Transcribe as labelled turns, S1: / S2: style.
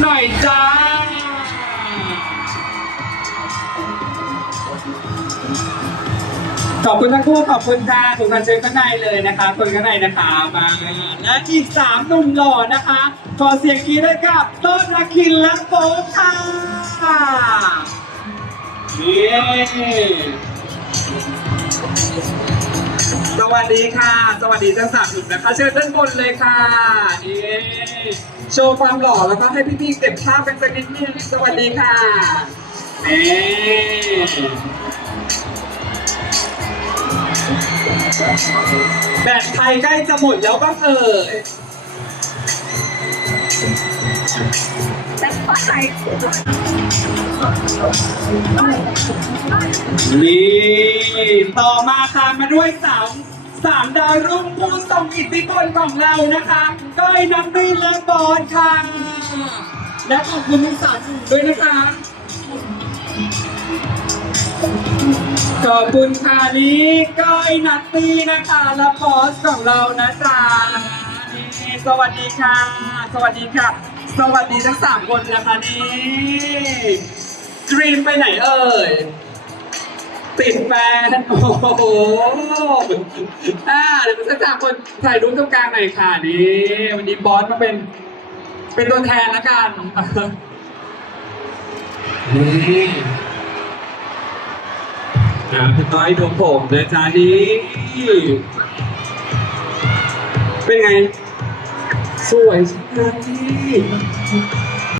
S1: หน่อยจ้า ขอบคุณทั้งคู่ขอบคุณค่ะคุณกันเชิญข้างในเลยนะคะคนข้างในนะคะมาและอีกสามหนุ่มหล่อนะคะ ขอเสียงกรีดด้วยกับต้นอาคินและโป๊ค่ะเย้ วัสดีค่ะ สวัสดีทั้งสามหนุ่มนะคะ เชิญด้านบนเลยค่ะเย้โชว์ความหล่อแล้วก็ให้พี่ๆเก็บภาพกันสักนิดนึงสวัสดีค่ะเอ๊แบตไทยใกล้จะหมดแล้วก็เอ่ยนี่ ต่อมาตามมาด้วยสาม สามดาวรุ่งผู้ทรงอิทธิพลของเรานะคะก้อยน้ำตื้นและบอลค่ะ และขอบคุณทั้งสามหนุ่มด้วยนะคะ ขอบคุณค่ะนี่ก้อยนัตตี้นะคะและบอสของเรานะจ๊ะนี่สวัสดีค่ะ สวัสดีค่ะ สวัสดีทั้งสามคนนะคะนี่ดรีมไปไหนเอ่ย ติดแฟนโอ้โหอ่าเดี๋ยวทั้งสามคนถ่ายรูปตรงกลางหน่อยค่ะนี่วันนี้บอสมาเป็น เป็นตัวแทนละกันนี่นะพี่ต้อยดวงผมนะจ๊ะนี่เป็นไง สวยใช่ไหม